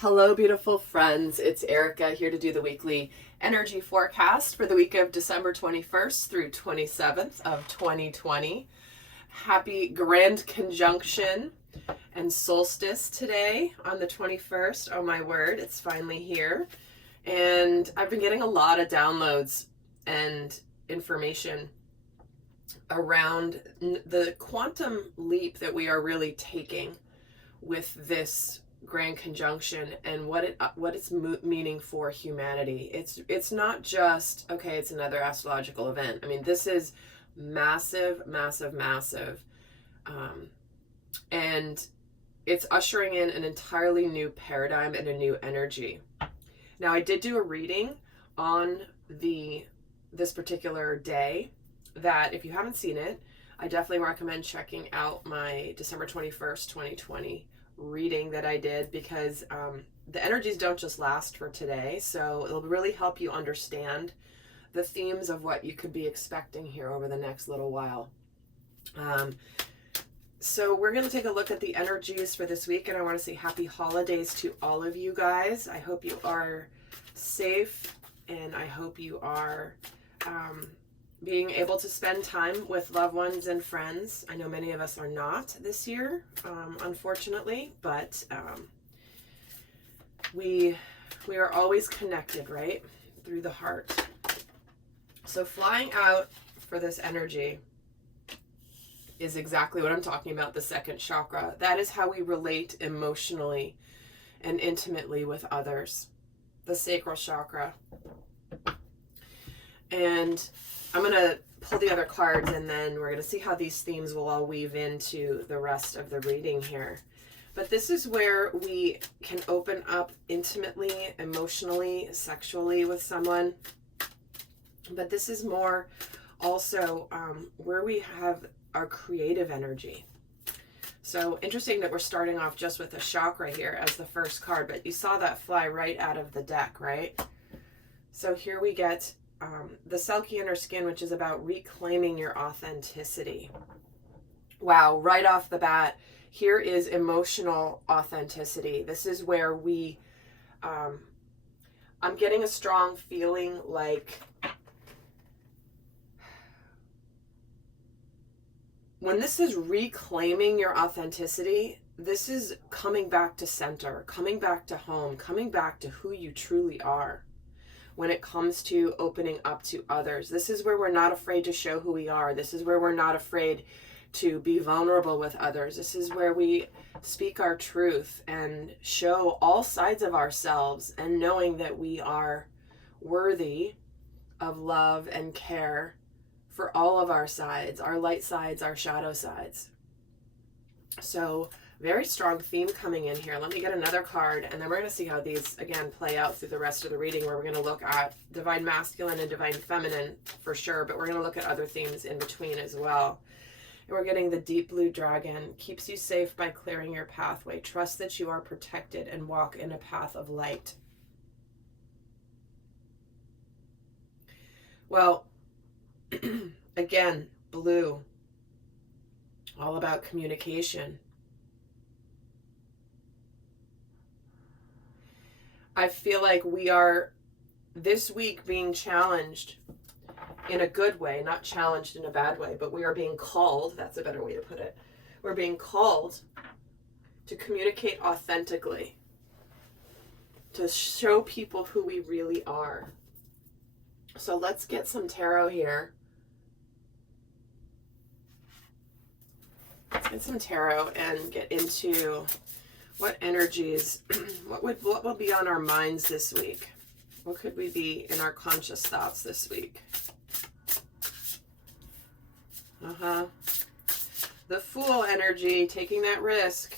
Hello, beautiful friends. It's Erika here to do the weekly energy forecast for the week of December 21st through 27th of 2020. Happy grand conjunction and solstice today on the 21st. Oh my word, it's finally here. And I've been getting a lot of downloads and information around the quantum leap that we are really taking with this grand conjunction and what it's meaning for humanity. It's not just, okay, it's another astrological event. I mean, this is massive, massive, massive. And it's ushering in an entirely new paradigm and a new energy. Now, I did do a reading on this particular day that, if you haven't seen it, I definitely recommend checking out my December 21st, 2020 reading that I did, because the energies don't just last for today, so it'll really help you understand the themes of what you could be expecting here over the next little while. So we're going to take a look at the energies for this week, and I want to say happy holidays to all of you guys. I hope you are safe, and I hope you are being able to spend time with loved ones and friends. I know many of us are not this year, unfortunately, but we are always connected, right? Through the heart. So flying out for this energy is exactly what I'm talking about, the second chakra. That is how we relate emotionally and intimately with others. The sacral chakra. And I'm going to pull the other cards, and then we're going to see how these themes will all weave into the rest of the reading here. But this is where we can open up intimately, emotionally, sexually with someone. But this is more also where we have our creative energy. So interesting that we're starting off just with a chakra here as the first card, but you saw that fly right out of the deck, right? So here we get the Selkie Inner Skin, which is about reclaiming your authenticity. Wow, right off the bat, here is emotional authenticity. This is where I'm getting a strong feeling like when this is reclaiming your authenticity, this is coming back to center, coming back to home, coming back to who you truly are. When it comes to opening up to others, this is where we're not afraid to show who we are. This is where we're not afraid to be vulnerable with others. This is where we speak our truth and show all sides of ourselves, and knowing that we are worthy of love and care for all of our sides, our light sides, our shadow sides. So very strong theme coming in here. Let me get another card, and then we're going to see how these, again, play out through the rest of the reading, where we're going to look at divine masculine and divine feminine for sure, but we're going to look at other themes in between as well. And we're getting the deep blue dragon. Keeps you safe by clearing your pathway. Trust that you are protected and walk in a path of light. Well, again, blue, all about communication. I feel like we are this week being challenged in a good way, not challenged in a bad way, but we are being called, that's a better way to put it. We're being called to communicate authentically, to show people who we really are. So let's get some tarot here. Let's get some tarot and get into what energies, what will be on our minds this week? What could we be in our conscious thoughts this week? The Fool energy, taking that risk.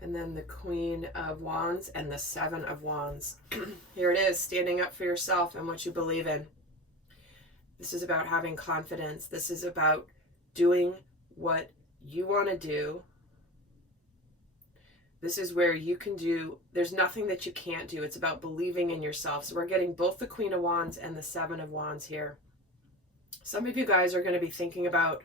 And then the Queen of Wands and the Seven of Wands. Here it is, standing up for yourself and what you believe in. This is about having confidence. This is about doing what you want to do. This is where you can do, there's nothing that you can't do. It's about believing in yourself. So we're getting both the Queen of Wands and the Seven of Wands here. Some of you guys are going to be thinking about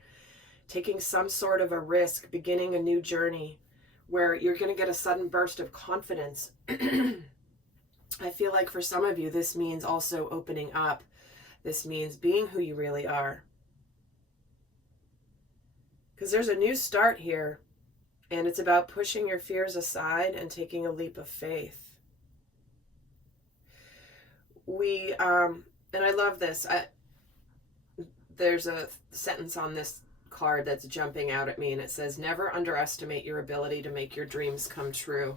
taking some sort of a risk, beginning a new journey where you're going to get a sudden burst of confidence. I feel like for some of you, this means also opening up. This means being who you really are. Because there's a new start here, and it's about pushing your fears aside and taking a leap of faith. And I love this. There's a sentence on this card that's jumping out at me, and it says, never underestimate your ability to make your dreams come true.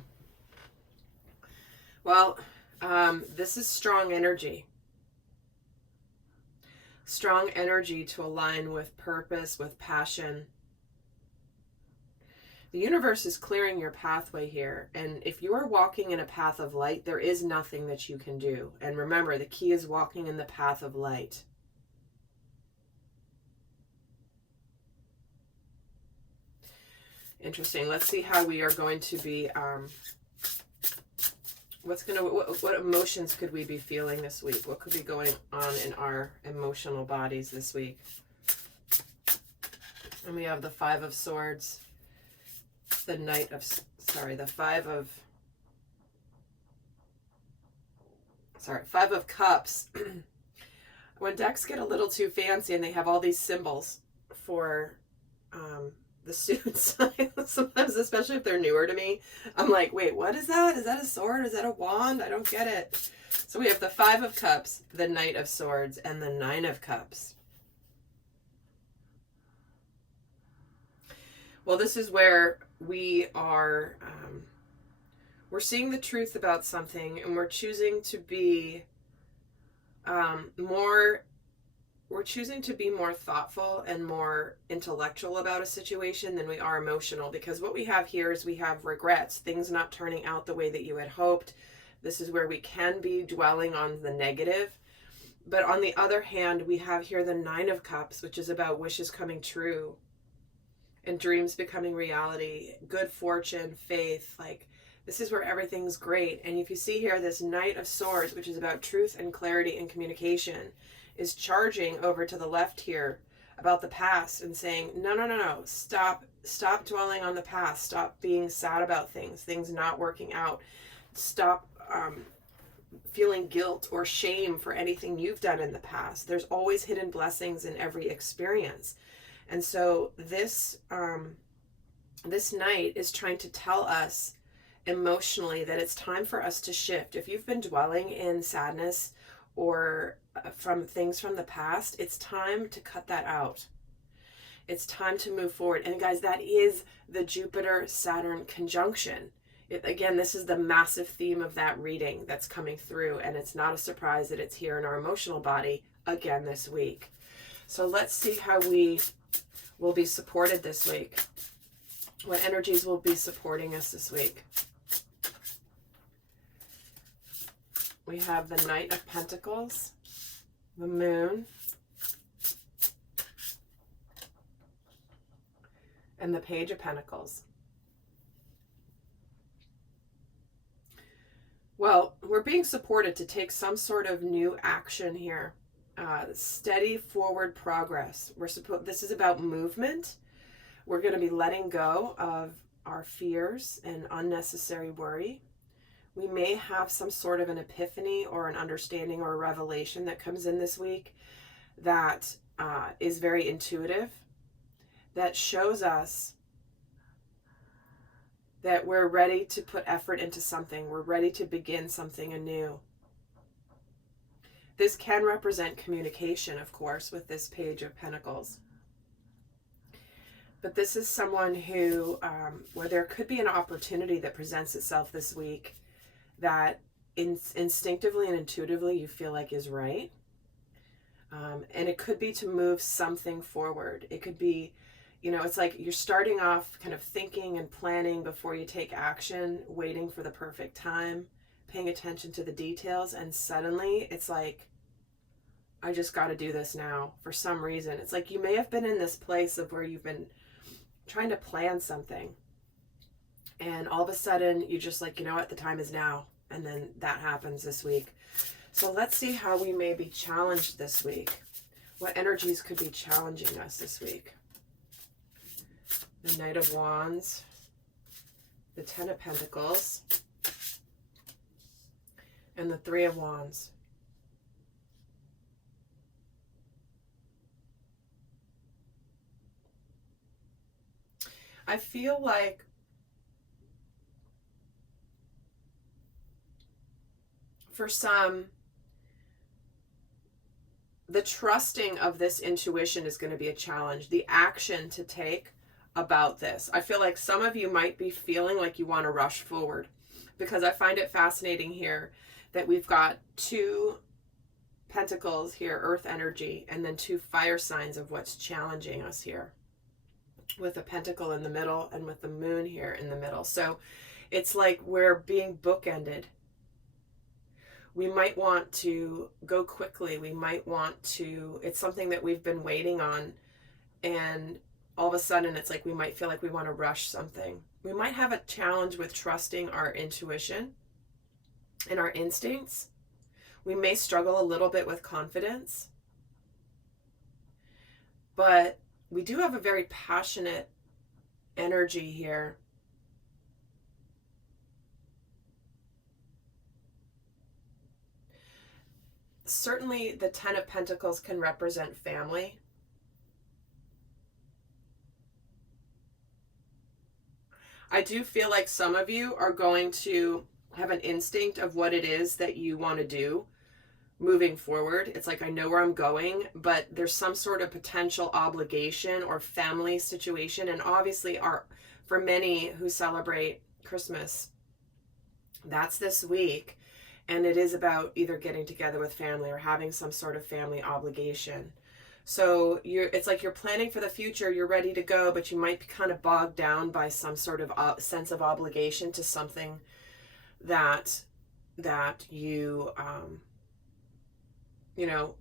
Well, this is strong energy. Strong energy to align with purpose, with passion. The universe is clearing your pathway here. And if you are walking in a path of light, there is nothing that you can do. And remember, the key is walking in the path of light. Interesting. Let's see how we are going to be, what emotions could we be feeling this week? What could be going on in our emotional bodies this week? And we have the Five of Swords, the Five of Cups. When decks get a little too fancy and they have all these symbols for the suits, sometimes, especially if they're newer to me, I'm like, wait, what is that? Is that a sword? Is that a wand? I don't get it. So we have the Five of Cups, the Knight of Swords, and the Nine of Cups. Well, this is where we are, we're seeing the truth about something, and we're choosing to be more thoughtful and more intellectual about a situation than we are emotional, because what we have here is we have regrets, things not turning out the way that you had hoped. This is where we can be dwelling on the negative. But on the other hand, we have here the Nine of Cups, which is about wishes coming true and dreams becoming reality, good fortune, faith. Like, this is where everything's great. And if you see here, this Knight of Swords, which is about truth and clarity and communication, is charging over to the left here about the past and saying, no, stop dwelling on the past, stop being sad about things not working out, stop feeling guilt or shame for anything you've done in the past. There's always hidden blessings in every experience. And so this Knight is trying to tell us emotionally that it's time for us to shift. If you've been dwelling in sadness or from things from the past, it's time to cut that out. It's time to move forward. And guys, that is the Jupiter-Saturn conjunction. Again, this is the massive theme of that reading that's coming through, and it's not a surprise that it's here in our emotional body again this week. So let's see how we will be supported this week. What energies will be supporting us this week? We have the Knight of Pentacles, the Moon, and the Page of Pentacles. Well, we're being supported to take some sort of new action here. Steady forward progress. This is about movement. We're going to be letting go of our fears and unnecessary worry. We may have some sort of an epiphany or an understanding or a revelation that comes in this week that is very intuitive, that shows us that we're ready to put effort into something. We're ready to begin something anew. This can represent communication, of course, with this Page of Pentacles. But this is someone who, where there could be an opportunity that presents itself this week that instinctively and intuitively you feel like is right. And it could be to move something forward. It could be, it's like you're starting off kind of thinking and planning before you take action, waiting for the perfect time, paying attention to the details, and suddenly it's like, I just got to do this now for some reason. It's like you may have been in this place of where you've been trying to plan something, and all of a sudden you're just like, you know what, the time is now. And then that happens this week. So let's see how we may be challenged this week. What energies could be challenging us this week? the Knight of Wands, the Ten of Pentacles, and the Three of Wands. I feel like for some, the trusting of this intuition is going to be a challenge. The action to take about this. I feel like some of you might be feeling like you want to rush forward, because I find it fascinating here that we've got 2 pentacles here, earth energy, and then 2 fire signs of what's challenging us here, with a pentacle in the middle and with the moon here in the middle. So it's like we're being bookended. We might want to go quickly. We might want to, it's something that we've been waiting on, and all of a sudden it's like we might feel like we want to rush something. We might have a challenge with trusting our intuition and our instincts. We may struggle a little bit with confidence, but we do have a very passionate energy here. Certainly the Ten of Pentacles can represent family. I do feel like some of you are going to have an instinct of what it is that you want to do moving forward. It's like, I know where I'm going, but there's some sort of potential obligation or family situation. And obviously, for many who celebrate Christmas, that's this week. And it is about either getting together with family or having some sort of family obligation. So it's like you're planning for the future, you're ready to go, but you might be kind of bogged down by some sort of sense of obligation to something that you,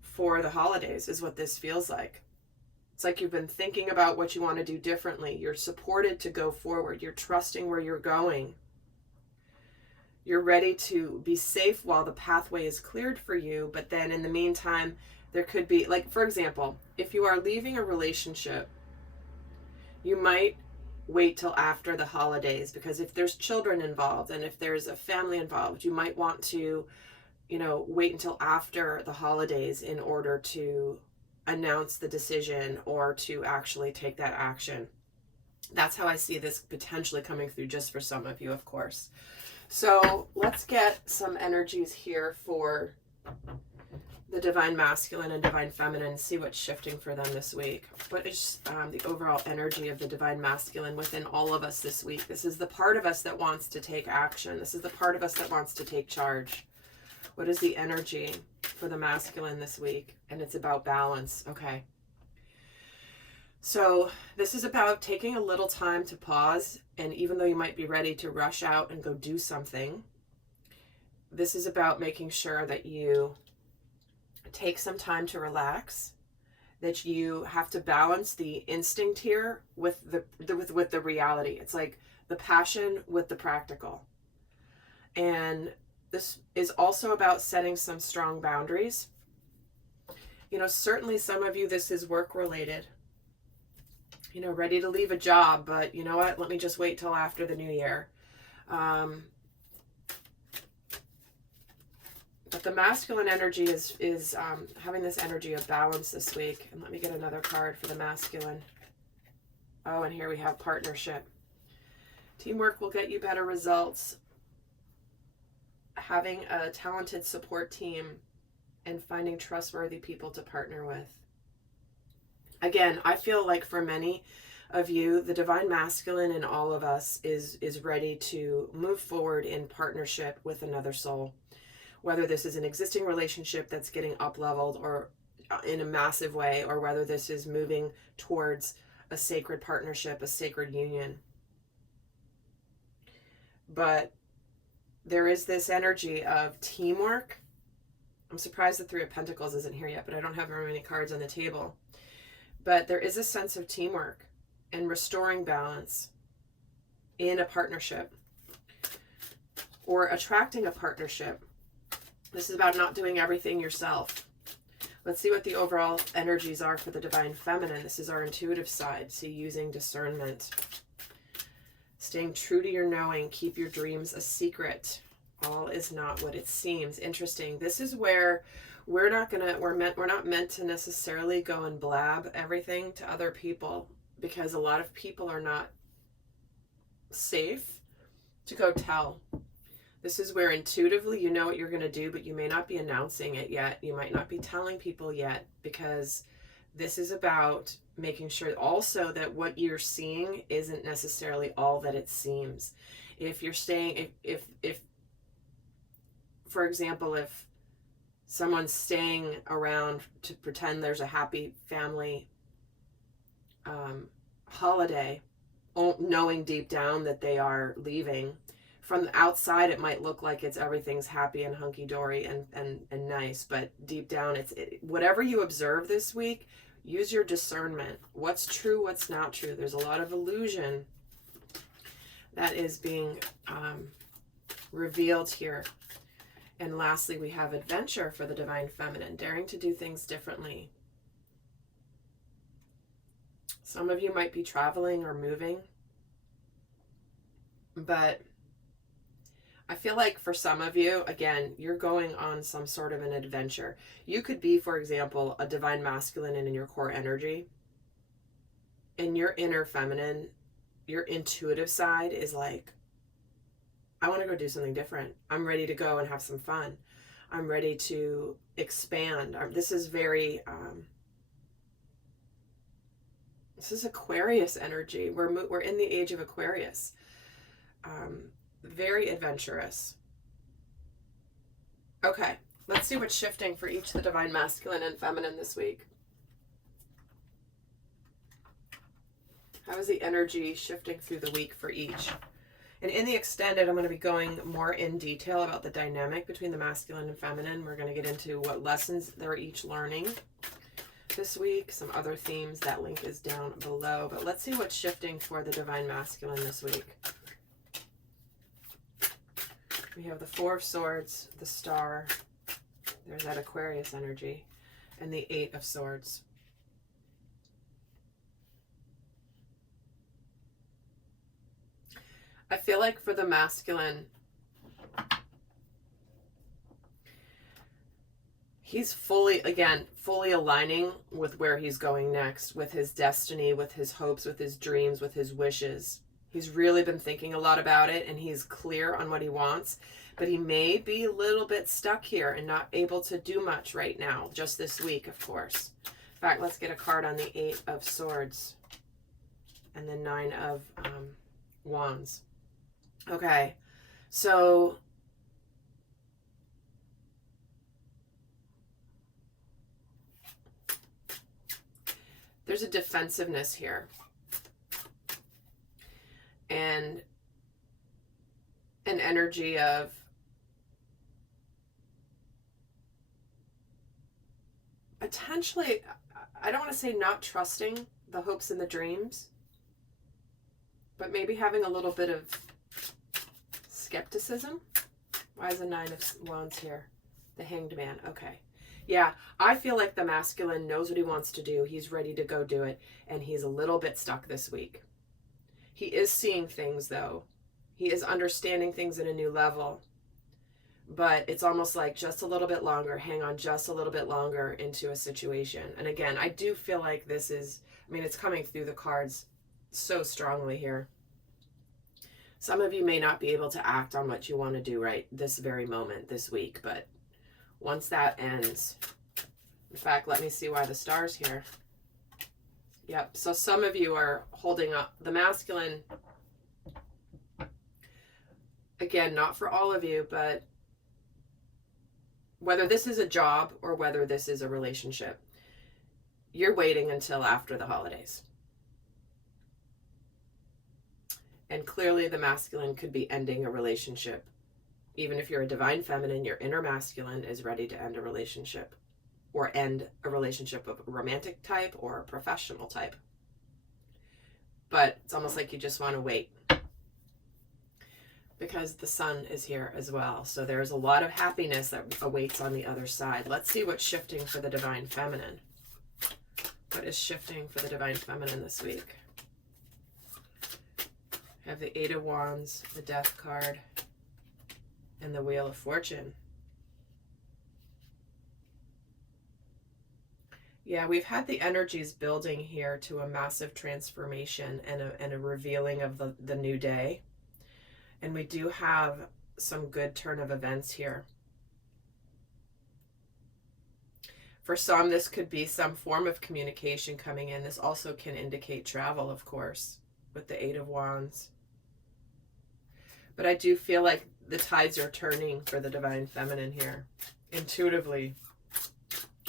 for the holidays is what this feels like. It's like you've been thinking about what you want to do differently. You're supported to go forward. You're trusting where you're going. You're ready to be safe while the pathway is cleared for you. But then in the meantime, there could be, like, for example, if you are leaving a relationship, you might wait till after the holidays, because if there's children involved and if there's a family involved, you might want to, wait until after the holidays in order to announce the decision or to actually take that action. That's how I see this potentially coming through, just for some of you, of course. So let's get some energies here for the Divine Masculine and Divine Feminine and see what's shifting for them this week. What is the overall energy of the Divine Masculine within all of us this week? This is the part of us that wants to take action. This is the part of us that wants to take charge. What is the energy for the masculine this week? And it's about balance. Okay. So this is about taking a little time to pause, and even though you might be ready to rush out and go do something, this is about making sure that you take some time to relax, that you have to balance the instinct here with the reality. It's like the passion with the practical. And this is also about setting some strong boundaries. Certainly some of you, this is work related. Ready to leave a job, but you know what? Let me just wait till after the new year. But the masculine energy is having this energy of balance this week. And let me get another card for the masculine. Oh, and here we have partnership. Teamwork will get you better results. Having a talented support team and finding trustworthy people to partner with. Again, I feel like for many of you, the Divine Masculine in all of us is ready to move forward in partnership with another soul. Whether this is an existing relationship that's getting up-leveled or in a massive way, or whether this is moving towards a sacred partnership, a sacred union. But there is this energy of teamwork. I'm surprised the Three of Pentacles isn't here yet, but I don't have very many cards on the table. But there is a sense of teamwork and restoring balance in a partnership or attracting a partnership. This is about not doing everything yourself. Let's see what the overall energies are for the divine feminine. This is our intuitive side. So using discernment. Staying true to your knowing. Keep your dreams a secret. All is not what it seems. Interesting. This is where we're not meant to necessarily go and blab everything to other people, because a lot of people are not safe to go tell. This is where intuitively you know what you're going to do, but you may not be announcing it yet. You might not be telling people yet, because this is about making sure also that what you're seeing isn't necessarily all that it seems. If you're staying, if for example, if someone's staying around to pretend there's a happy family holiday, knowing deep down that they are leaving, from the outside it might look like everything's happy and hunky-dory and nice, but deep down whatever you observe this week, use your discernment. What's true, what's not true. There's a lot of illusion that is being revealed here. And lastly, we have adventure for the divine feminine, daring to do things differently. Some of you might be traveling or moving, but I feel like for some of you, again, you're going on some sort of an adventure. You could be, for example, a divine masculine and in your core energy. And your inner feminine, your intuitive side is like, I want to go do something different. I'm ready to go and have some fun. I'm ready to expand. This is very, this is Aquarius energy. We're in the age of Aquarius. Very adventurous. Okay, let's see what's shifting for each, the divine masculine and feminine this week. How is the energy shifting through the week for each? And in the extended, I'm going to be going more in detail about the dynamic between the masculine and feminine. We're going to get into what lessons they're each learning this week, some other themes. That link is down below. But let's see what's shifting for the divine masculine this week. We have the Four of Swords, the Star, there's that Aquarius energy, and the Eight of Swords. I feel like for the masculine, he's fully aligning with where he's going next, with his destiny, with his hopes, with his dreams, with his wishes. He's really been thinking a lot about it, and he's clear on what he wants, but he may be a little bit stuck here and not able to do much right now, just this week, of course. In fact, let's get a card on the Eight of Swords and the Nine of Wands. Okay, so there's a defensiveness here. And an energy of potentially, I don't want to say not trusting the hopes and the dreams, but maybe having a little bit of skepticism. Why is the Nine of Wands here? The Hanged Man. Okay. Yeah, I feel like the masculine knows what he wants to do. He's ready to go do it, and he's a little bit stuck this week. He is seeing things, though. He is understanding things at a new level. But it's almost like just a little bit longer, hang on just a little bit longer into a situation. And again, I do feel like this is, I mean, it's coming through the cards so strongly here. Some of you may not be able to act on what you want to do right this very moment, this week. But once that ends, in fact, let me see why the star's here. Yep, so some of you are holding up the masculine. Again, not for all of you, but whether this is a job or whether this is a relationship, you're waiting until after the holidays. And clearly the masculine could be ending a relationship. Even if you're a divine feminine, your inner masculine is ready to end a relationship. Or end a relationship of a romantic type or a professional type. But it's almost like you just want to wait. because the sun is here as well. So there's a lot of happiness that awaits on the other side. Let's see what's shifting for the Divine Feminine. What is shifting for the Divine Feminine this week? I have the Eight of Wands, the Death card, and the Wheel of Fortune. Yeah, we've had the energies building here to a massive transformation and a revealing of the new day. And we do have some good turn of events here. For some, this could be some form of communication coming in. This also can indicate travel, of course, with the Eight of Wands. But I do feel like the tides are turning for the Divine Feminine here, intuitively.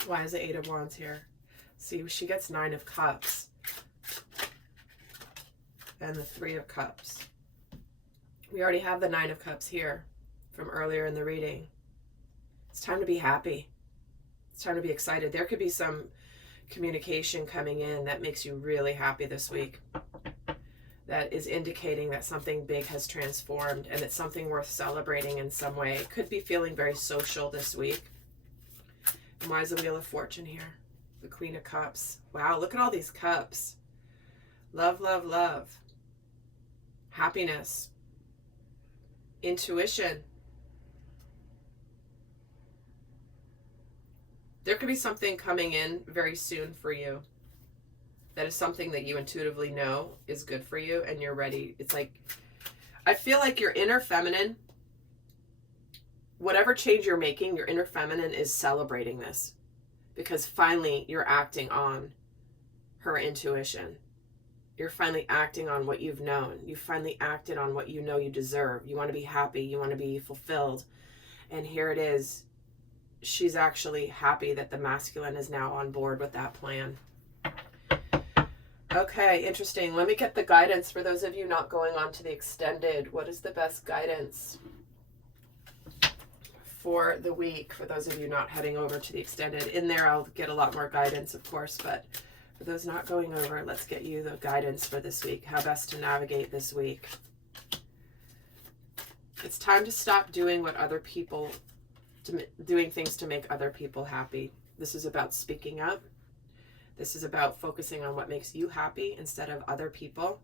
Why is the Eight of Wands here? See, she gets Nine of Cups and the Three of Cups. We already have the Nine of Cups here from earlier in the reading. It's time to be happy. It's time to be excited. There could be some communication coming in that makes you really happy this week. That is indicating that something big has transformed and it's something worth celebrating in some way. It could be feeling very social this week. And why is the Wheel of Fortune here? The Queen of Cups. Wow, look at all these cups. Love, love, love. Happiness. Intuition. There could be something coming in very soon for you. That is something that you intuitively know is good for you and you're ready. It's like, I feel like your inner feminine, whatever change you're making, your inner feminine is celebrating this. Because finally you're acting on her intuition. You're finally acting on what you've known. You finally acted on what you know you deserve. You want to be happy. You want to be fulfilled. And here it is. She's actually happy that the masculine is now on board with that plan. Okay, interesting. Let me get the guidance for those of you not going on to the extended. What is the best guidance for the week for those of you not heading over to the extended? In there, I'll get a lot more guidance, of course, but for those not going over, let's get you the guidance for this week. How best to navigate this week. It's time to stop doing what other people, doing things to make other people happy. This is about speaking up. This is about focusing on what makes you happy instead of other people.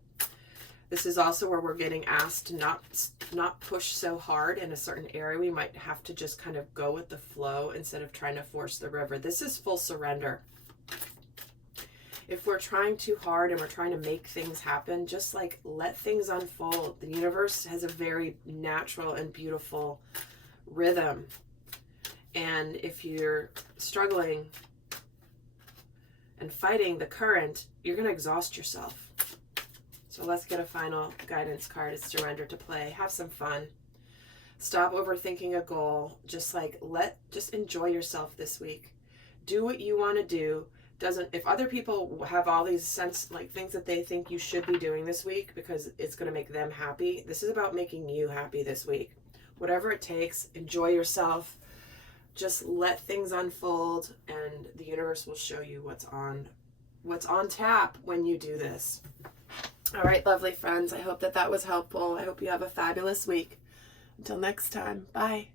This is also where we're getting asked to not push so hard in a certain area. We might have to just kind of go with the flow instead of trying to force the river. This is full surrender. If we're trying too hard and we're trying to make things happen, just like let things unfold. The universe has a very natural and beautiful rhythm. And if you're struggling and fighting the current, you're going to exhaust yourself. So let's get a final guidance card. It's surrender to play. Have some fun. Stop overthinking a goal. Just enjoy yourself this week. Do what you want to do. If other people have all these things that they think you should be doing this week because it's going to make them happy, this is about making you happy this week. Whatever it takes, enjoy yourself. Just let things unfold and the universe will show you what's on tap when you do this. All right, lovely friends. I hope that was helpful. I hope you have a fabulous week. Until next time, bye.